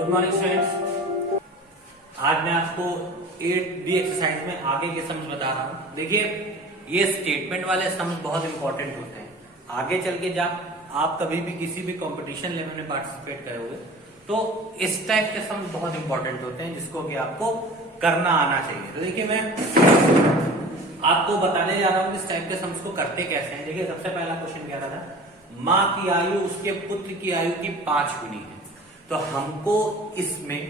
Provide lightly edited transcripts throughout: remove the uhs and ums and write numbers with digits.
Good morning students. आज मैं आपको 8D एक्सरसाइज में आगे के सम्स बता रहा हूं। देखिए, ये स्टेटमेंट वाले सम्स बहुत इंपॉर्टेंट होते हैं। आगे चल के जब आप कभी भी किसी भी कंपटीशन लेवल में पार्टिसिपेट करोगे तो इस टाइप के सम्स बहुत इंपॉर्टेंट होते हैं, जिसको कि आपको करना आना चाहिए। तो देखिए, मैं आपको बताने जा रहा हूं कि इस टाइप के सम्स को करते कैसे हैं। देखिए, सबसे पहला क्वेश्चन क्या रहा था, माँ की आयु उसके पुत्र की आयु की 5 गुनी है। तो हमको इसमें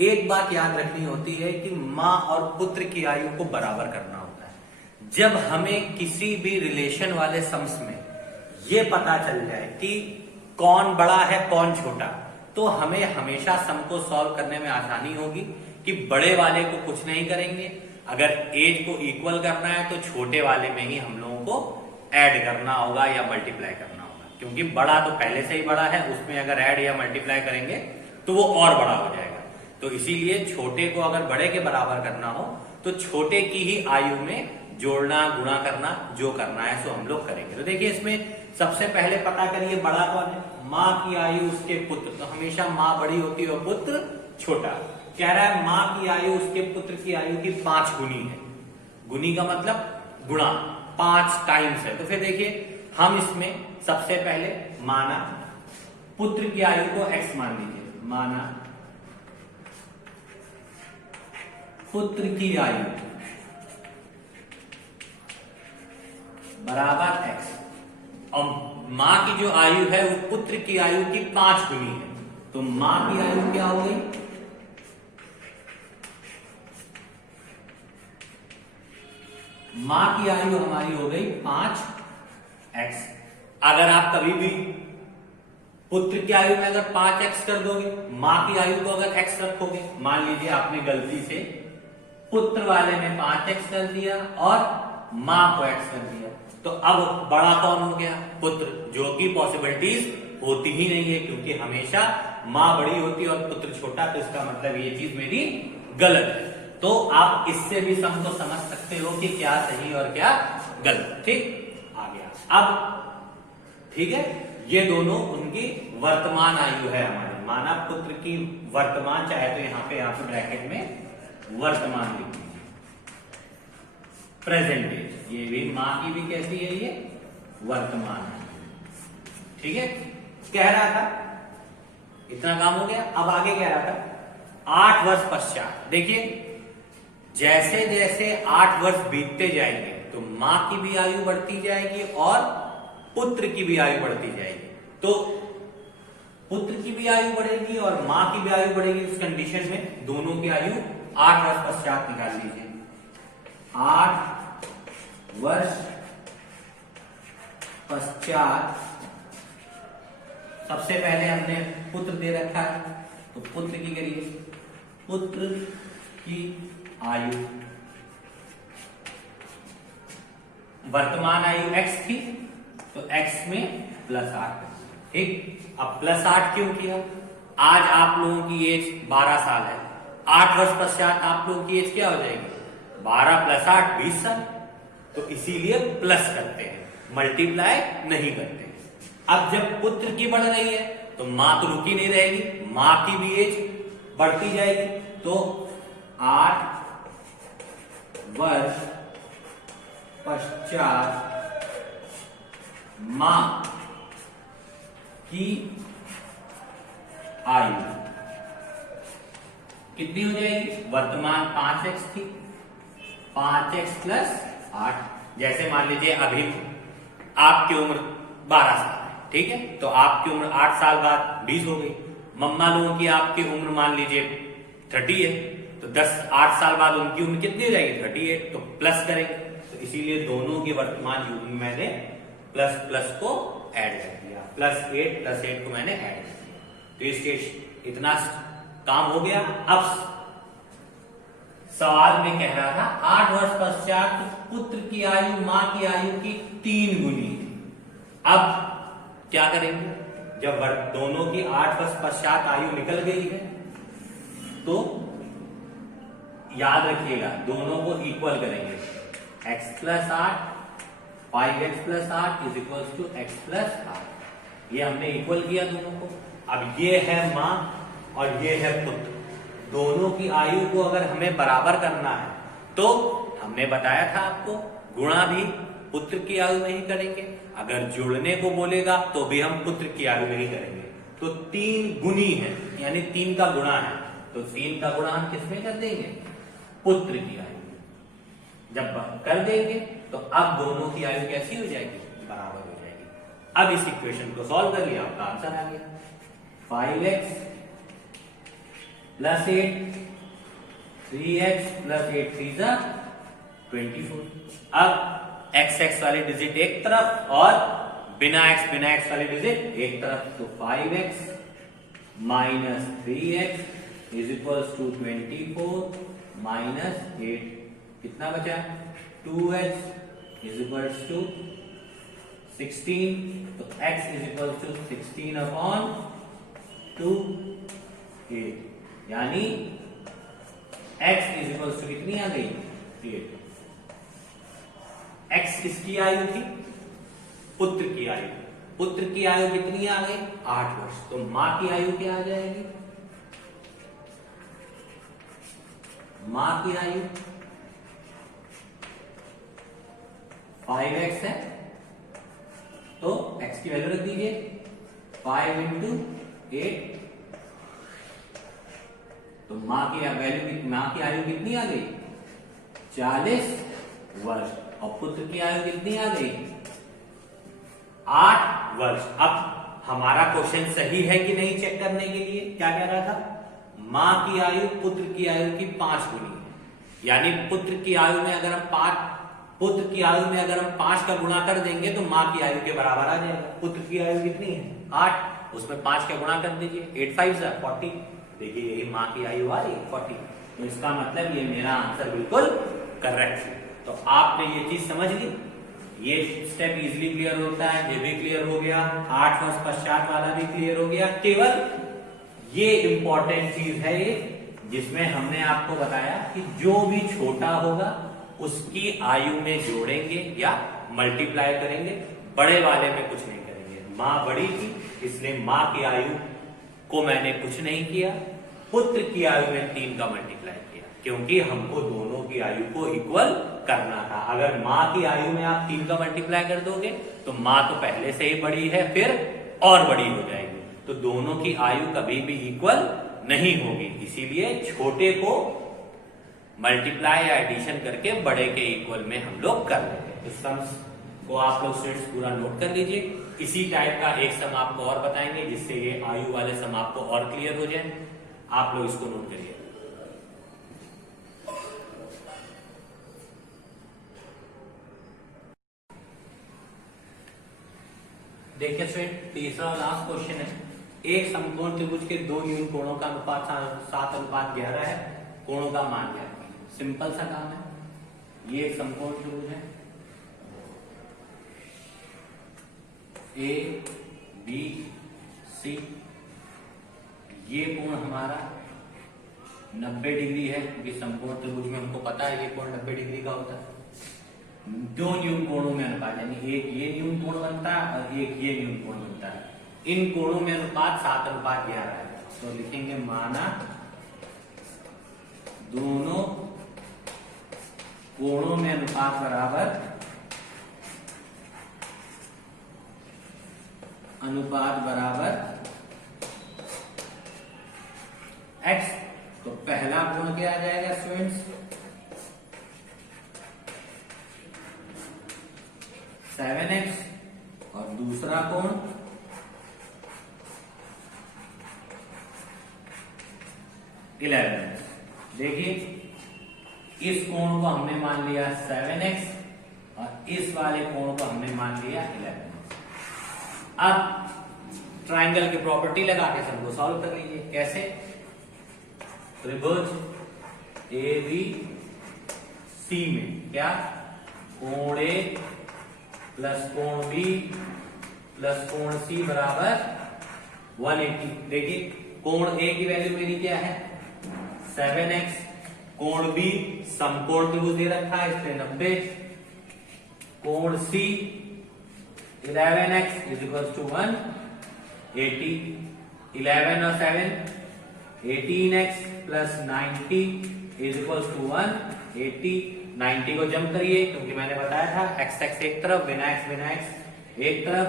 एक बात याद रखनी होती है कि माँ और पुत्र की आयु को बराबर करना होता है। जब हमें किसी भी रिलेशन वाले सम्स में ये पता चल जाए कि कौन बड़ा है कौन छोटा, तो हमें हमेशा सम को सॉल्व करने में आसानी होगी कि बड़े वाले को कुछ नहीं करेंगे, अगर एज को इक्वल करना है तो छोटे वाले में ही हम लोगों को ऐड करना होगा या मल्टीप्लाई करना होगा, क्योंकि बड़ा तो पहले से ही बड़ा है, उसमें अगर ऐड या मल्टीप्लाई करेंगे तो वो और बड़ा हो जाएगा। तो इसीलिए छोटे को अगर बड़े के बराबर करना हो तो छोटे की ही आयु में जोड़ना गुणा करना जो करना है सो हम लोग करेंगे। तो देखिए, इसमें सबसे पहले पता करिए बड़ा कौन है। माँ की आयु उसके पुत्र, तो हमेशा माँ बड़ी होती है और पुत्र छोटा। कह रहा है माँ की आयु उसके पुत्र की आयु की 5 गुनी है। गुनी का मतलब गुणा, 5 टाइम्स है। तो फिर देखिए, हम इसमें सबसे पहले माना पुत्र की आयु को x मान लीजिए, माना पुत्र की आयु बराबर x, और मां की जो आयु है वो पुत्र की आयु की 5 गुनी है। तो मां की आयु क्या हो गई, मां की आयु हमारी हो गई 5x। अगर आप कभी भी पुत्र की आयु में अगर 5x कर दोगे, मां की आयु को अगर x रखोगे, मान लीजिए आपने गलती से पुत्र वाले में 5x कर दिया और मां को x कर दिया, तो अब बड़ा कौन हो गया, पुत्र, जो कि पॉसिबिलिटीज होती ही नहीं है, क्योंकि हमेशा मां बड़ी होती है और पुत्र छोटा। तो इसका मतलब ये चीज मेरी गलत है। तो आप इससे भी सम को समझ सकते हो कि क्या सही और क्या गलत। ठीक, आ गया। अब ठीक है, ये दोनों उनकी वर्तमान आयु है हमारी। माना पुत्र की वर्तमान, चाहे तो यहाँ पे ब्रैकेट में वर्तमान लिख दीजिए, प्रेजेंट एज। ये भी मां की भी कैसी है, ये वर्तमान है। ठीक है, कह रहा था इतना काम हो गया। अब आगे कह रहा था 8 वर्ष पश्चात। देखिए, जैसे जैसे 8 वर्ष बीतते जाएंगे तो मां की भी आयु बढ़ती जाएगी और पुत्र की भी आयु बढ़ती जाएगी। तो पुत्र की भी आयु बढ़ेगी और मां की भी आयु बढ़ेगी। इस कंडीशन में दोनों की आयु 8 वर्ष पश्चात निकाल लीजिए। 8 वर्ष पश्चात सबसे पहले हमने पुत्र दे रखा है, तो पुत्र की करिए, पुत्र की आयु, वर्तमान आयु x थी तो x में +8। ठीक, अब +8 क्यों किया, आज आप लोगों की एज 12 साल है, 8 वर्ष पश्चात आप लोगों की एज क्या हो जाएगी, 12 + 8 20 साल। तो इसीलिए प्लस करते हैं, मल्टीप्लाई नहीं करते। अब जब पुत्र की बढ़ रही है तो मां तो रुकी नहीं रहेगी, मां की भी एज बढ़ती जाएगी। तो 8 वर्ष पश्चात मां की आयु कितनी हो जाएगी, वर्तमान 5x थी, 5x + 8। जैसे मान लीजिए अभी आपकी उम्र 12 साल है, ठीक है, तो आपकी उम्र 8 साल बाद 20 हो गई। मम्मा लोगों की आपकी उम्र मान लीजिए 30 है, तो 8 साल बाद उनकी उम्र कितनी हो जाएगी, 38। तो प्लस करेंगे, तो इसीलिए दोनों की वर्तमान युग में मैंने प्लस प्लस को ऐड कर दिया, +8 + 8 को मैंने ऐड कर दिया। तो इसके इतना काम हो गया। अब सवाल में कह रहा था 8 वर्ष पश्चात पुत्र की आयु मां की आयु की 3 गुनी। अब क्या करेंगे, जब दोनों की 8 वर्ष पश्चात आयु निकल गई है तो याद रखिएगा दोनों को इक्वल करेंगे, x + 8 5x + 8 = x + 8। ये हमने इक्वल किया दोनों को। अब ये है मां और ये है पुत्र। दोनों की आयु को अगर हमें बराबर करना है तो हमने बताया था आपको गुणा भी पुत्र की आयु में ही करेंगे, अगर जोड़ने को बोलेगा तो भी हम पुत्र की आयु में ही करेंगे। तो 3 गुनी है यानी 3 का गुणा है, तो 3 का गुणा हम किसमें कर देंगे? पुत्र की आयु में। जब कर देंगे तो अब दोनों की आयु कैसी हो जाएगी? बराबर हो जाएगी। अब इस इक्वेशन को सॉल्व कर लिया, आपका आंसर आ गया 5x प्लस 8 3x प्लस 8 3 जा 24। अब x वाले डिजिट एक तरफ और बिना x वाले डिजिट एक तरफ, तो 5x minus 3x is equals to 24 minus 8, कितना बचा? 2x इज इक्वल्स टू 16, तो x is equals to 16 upon 2 8, यानी x इज इक्वल्स टू कितनी आ गई? 8। x किसकी आयु थी? पुत्र की आयु। पुत्र की आयु कितनी आ गई? 8 वर्ष। तो मां की आयु क्या आ जाएगी? मां की आयु 5x है, तो x की वैल्यू रख दीजिए 5 इंटू 8, तो मां की आयु कितनी आ गई? 40 वर्ष। और पुत्र की आयु कितनी आ गई? 8 वर्ष। अब हमारा क्वेश्चन सही है कि नहीं चेक करने के लिए क्या कह रहा था? मां की आयु पुत्र की आयु की 5 गुनी है, यानी पुत्र की आयु में अगर हम 5 का गुणा कर देंगे तो मां की आयु के बराबर आ जाएगा। पुत्र की आयु कितनी है? 8, उसमें 5 का गुणा कर दीजिए, 8 5 40। देखिए यही मां की आयु आ रही 40, तो इसका मतलब ये मेरा आंसर बिल्कुल करेक्ट है। तो आपने ये चीज समझ ली, ये स्टेप इजीली क्लियर होता है, ये भी क्लियर हो गया, 8 वर्ष पश्चात वाला भी क्लियर हो गया। केवल ये इंपॉर्टेंट चीज है ये, जिसमें हमने आपको बताया कि जो भी छोटा होगा उसकी आयु में जोड़ेंगे या मल्टीप्लाई करेंगे, बड़े वाले में कुछ नहीं करेंगे। मां बड़ी थी इसलिए मां की आयु को मैंने कुछ नहीं किया, पुत्र की आयु में 3 का मल्टीप्लाई किया, क्योंकि हमको दोनों की आयु को इक्वल करना था। अगर मां की आयु में आप 3 का मल्टीप्लाई कर दोगे तो मां तो पहले से ही बड़ी है, फिर और बड़ी हो जाएगी, तो दोनों की आयु कभी भी इक्वल नहीं होगी। इसीलिए छोटे को मल्टीप्लाई या एडिशन करके बड़े के इक्वल में हम लोग कर देंगे। तो सम्स को आप लोग स्टूडेंट्स पूरा नोट कर लीजिए। इसी टाइप का एक सम आपको और बताएंगे जिससे ये आयु वाले सम आपको और क्लियर हो जाए। आप लोग इसको नोट करिए। देखिए स्टूडेंट, तीसरा लास्ट क्वेश्चन है। एक समकोण त्रिभुज के 2 न्यून कोणों का अनुपात 7:11 है, कोणों का मान क्या है? सिंपल सा काम है। ये एक समकोण त्रिभुज है, ए बी सी, ये कोण हमारा 90 डिग्री है, क्योंकि समकोण त्रिभुज में हमको पता है ये कोण 90 डिग्री का होता है। 2 न्यून कोणों में अनुपात, यानी एक ये न्यून कोण बनता है और एक ये न्यून कोण बनता है। इन कोणों में अनुपात 7:11 है, तो लिखेंगे माना दोनों कोणों में अनुपात बराबर x। तो पहला कोण क्या आ जाएगा स्टूडेंट्स? 7x और दूसरा कोण 11x। देखिए इस कोण को हमने मान लिया 7x और इस वाले कोण को हमने मान लिया 11x। अब ट्राइंगल की प्रॉपर्टी लगा के सबको सॉल्व कर लीजिए। कैसे? त्रिभुज ए बी सी में क्या कोण ए प्लस कोण बी प्लस कोण सी बराबर 180। देखिए कोण ए की वैल्यू मेरी क्या है? 7x, कोण बी समकोण त्रिभुज दे रखा है इसलिए 90, कोण सी 11x इज इक्वल टू 180। 11 और 7 18x plus 90 is equal to 180। 90 को जम करिए क्योंकि मैंने बताया था x x एक तरफ, बिना x एक तरफ,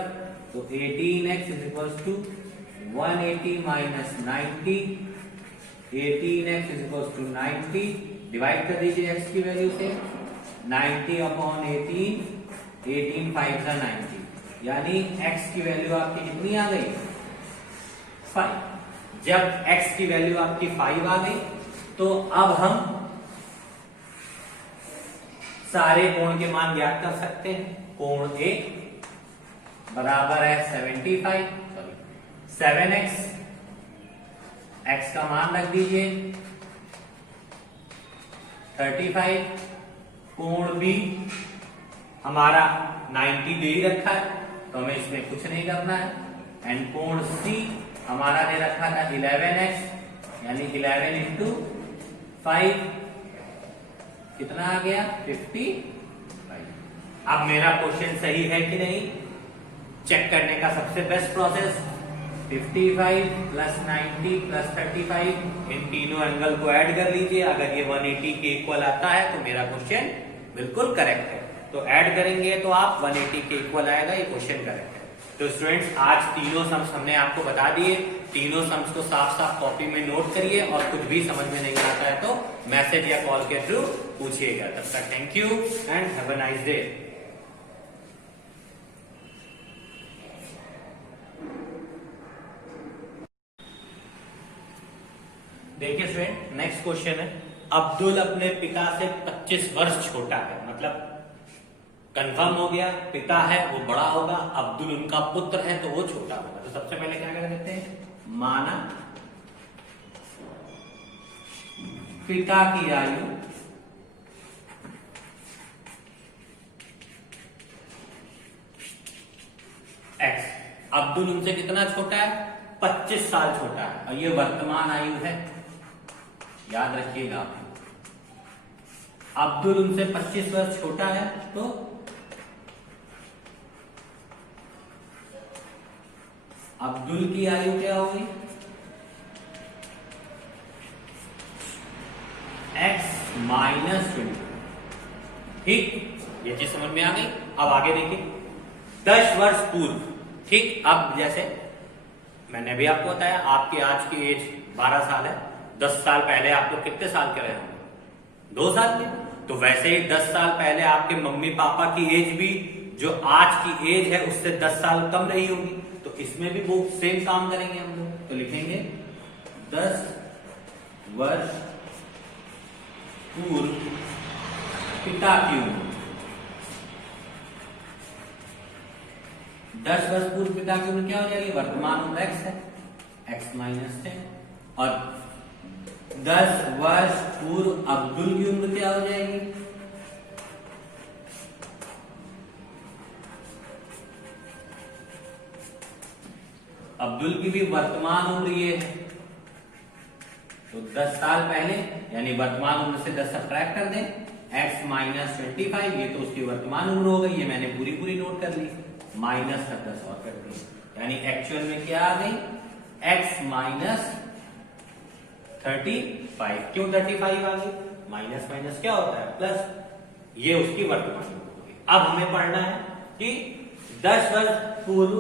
तो 18x is equal to 180 minus 90। 18x is equal to 90, divide कर दीजिए x की वैल्यू से, 90 अपॉन 18, 18 5 जा 90, यानी x की वैल्यू आपकी कितनी आ गई? 5। जब x की वैल्यू आपकी 5 आ गई तो अब हम सारे कोण के मान ज्ञात कर सकते हैं। कोण A बराबर है 75, 7x, x का मान रख दीजिए 35, कोण B हमारा 90 दे ही रखा है तो हमें इसमें कुछ नहीं करना है, एंड कोण C हमारा दे रखा था 11x, यानी 11 इंटू 5 कितना आ गया? 55। अब मेरा क्वेश्चन सही है कि नहीं चेक करने का सबसे बेस्ट प्रोसेस, 55 प्लस 90 प्लस 35, इन तीनों एंगल को ऐड कर लीजिए। अगर ये 180 के इक्वल आता है तो मेरा क्वेश्चन बिल्कुल करेक्ट है। तो ऐड करेंगे तो आप 180 के इक्वल आएगा, ये क्वेश्चन करेक्ट है। तो स्टूडेंट्स आज तीनों सम्स हमने आपको बता दिए। तीनों सम्स को साफ साफ कॉपी में नोट करिए और कुछ भी समझ में नहीं आता है तो मैसेज या कॉल के थ्रू पूछिएगा। तब तक thank you and have a nice day. देखिए स्टूडेंट, नेक्स्ट क्वेश्चन है, अब्दुल अपने पिता से 25 वर्ष छोटा है, मतलब कंफर्म हो गया पिता है वो बड़ा होगा, अब्दुल उनका पुत्र है तो वो छोटा होगा। तो सबसे पहले क्या कर देते हैं, माना पिता की आयु x, अब्दुल उनसे कितना छोटा है? 25 साल छोटा है, और ये वर्तमान आयु है, याद रखिएगा। अब्दुल उनसे 25 वर्ष छोटा है तो अब्दुल की आयु क्या होगी? x minus 20। ठीक, ये चीज समझ में आ गई। अब आगे देखिए, 10 वर्ष पूर्व। ठीक, अब जैसे मैंने भी आपको बताया आपकी आज की एज 12 साल है, 10 साल पहले आप लोग कितने साल के रहे होंगे? 2 साल के। तो वैसे ही 10 साल पहले आपके मम्मी पापा की एज भी जो आज की एज है उससे 10 साल कम रही होगी, तो इसमें भी वो सेम काम करेंगे हम लोग। तो लिखेंगे 10 वर्ष पूर्व पिता की उम्र, 10 वर्ष पूर्व पिता की उम्र क्या हो जाएगी? वर्तमान उम्र x है, x माइनस 10, और 10 वर्ष पूर्व अब्दुल की उम्र क्या हो जाएगी? अब्दुल की भी वर्तमान उम्र ये है, तो 10 साल पहले यानी वर्तमान उम्र से 10 सब्ट्रैक्ट कर दें, x माइनस 25, ये तो उसकी वर्तमान उम्र हो गई, ये मैंने पूरी पूरी नोट कर ली, माइनस 10 और कर दी, यानी एक्चुअल में क्या आ गई? x minus 35। क्यों 35 आ गई? माइनस माइनस क्या होता है? प्लस, ये उसकी वर्तमान उम्र हो गई। अब हमें पढ़ना है कि 10 वर्ष पूर्व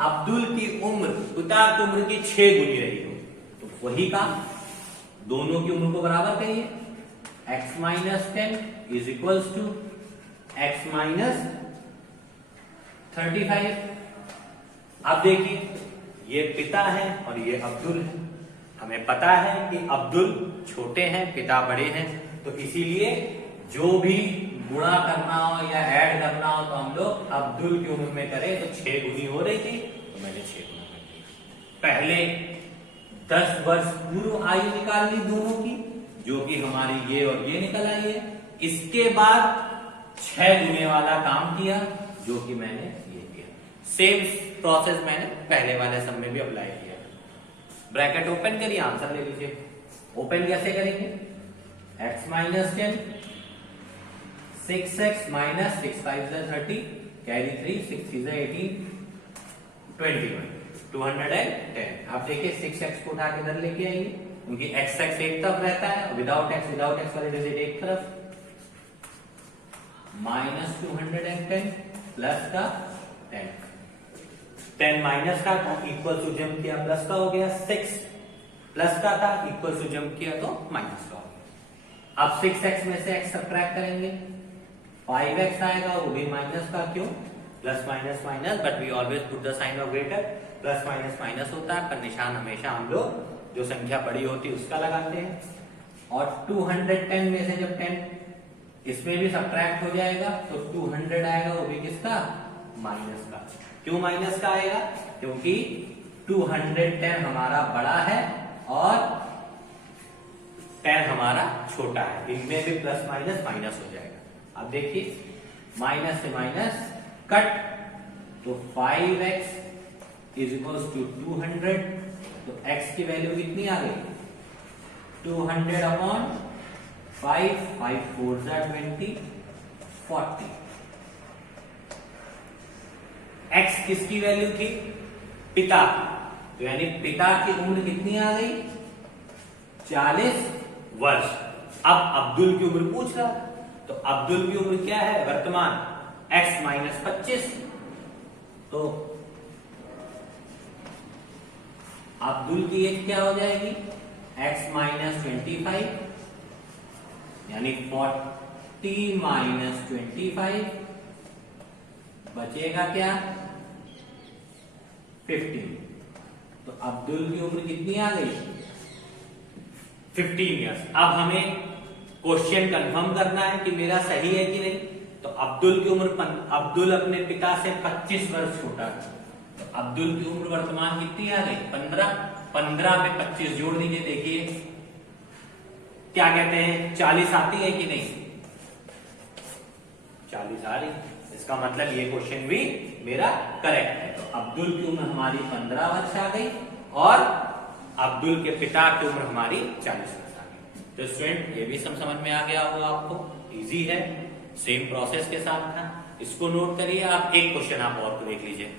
अब्दुल की उम्र पिता की उम्र की 6 गुनी रही हो, तो वही का दोनों की उम्र को बराबर करिए, x minus 10 is equals to x minus 35। अब देखिए, ये पिता है और ये अब्दुल है, हमें पता है कि अब्दुल छोटे हैं पिता बड़े हैं, तो इसीलिए जो भी गुणा करना हो या ऐड करना हो तो हम लोग अब्दुल की उम्र में करें, तो 6 गुनी हो रही थी तो मैंने 6 गुना कर दिया। पहले 10 वर्ष पूर्व आयु निकाल ली दोनों की, जो कि हमारी ये और ये निकल आई है। इसके बाद 6 गुने वाला काम किया, जो कि मैंने ये किया। सेम प्रोसेस मैंने पहले वाले सब में भी अप्लाई किया। ब्रैकेट ओपन करिए, आंसर ले लीजिए। ओपन कैसे करेंगे? x minus 10, 6x minus 6 5 30, carry 3, 6 3 18, 21, 210। आप देखिए 6x को उठा के इधर लेके आइए, क्योंकि एक्स एक्स एक तरफ रहता है, विदाउट एक्स वाले डिजिट एक तरफ, -210 प्लस का 10 माइनस का था, इक्वल टू जंप किया प्लस का हो गया, 6 प्लस का था, इक्वल टू जंप किया तो माइनस का हो गया। अब 6x में से x सब्ट्रैक्ट करेंगे, 5x आएगा, वो भी माइनस का, क्यों? Plus minus minus, but we always put the sign of greater, plus minus minus होता है, पर निशान हमेशा हम लोग जो संख्या बड़ी होती है उसका लगाते हैं। और 210 में से जब 10 इसमें भी सब्ट्रैक्ट हो जाएगा तो 200 आएगा, वो भी किसका? माइनस का। क्यों माइनस का आएगा? क्योंकि 210 हमारा बड़ा है और 10 हमारा छोटा है, इनमें भी प्लस माइनस माइनस हो जाएगा। अब देखिए माइनस से माइनस कट, तो 5x इज इक्वल टू 200, तो x की वैल्यू कितनी आ गई? 200 अपॉन 5, 5 4 20, 40। x किसकी वैल्यू थी? पिता, तो यानी पिता की उम्र कितनी आ गई? 40 वर्ष। अब अब्दुल की उम्र पूछ रहा, तो अब्दुल की उम्र क्या है वर्तमान? x माइनस 25, तो अब्दुल की एज क्या हो जाएगी? x माइनस 25, यानी 40 माइनस 25, बचेगा क्या? 15। तो अब्दुल की उम्र कितनी आ गई? 15 ईयर्स। अब हमें क्वेश्चन कंफर्म करना है कि मेरा सही है कि नहीं। तो अब्दुल की उम्र, अब्दुल अपने पिता से 25 वर्ष छोटा है, तो अब्दुल की उम्र वर्तमान कितनी आ गई? 15। 15 में 25 जोड़ दीजिए, देखिए क्या कहते हैं, 40 आती है कि नहीं? 40 आ रही, इसका मतलब ये क्वेश्चन भी मेरा करेक्ट है। तो अब्दुल की उम्र हमारी 15 वर्ष आ गई और अब्दुल के पिता की उम्र हमारी 40 वर्ष आ गई। तो स्टूडेंट ये भी समझ में आ गया होगा आपको, इजी है, सेम प्रोसेस के साथ था। इसको नोट करिए आप। एक क्वेश्चन आप और देख लीजिए।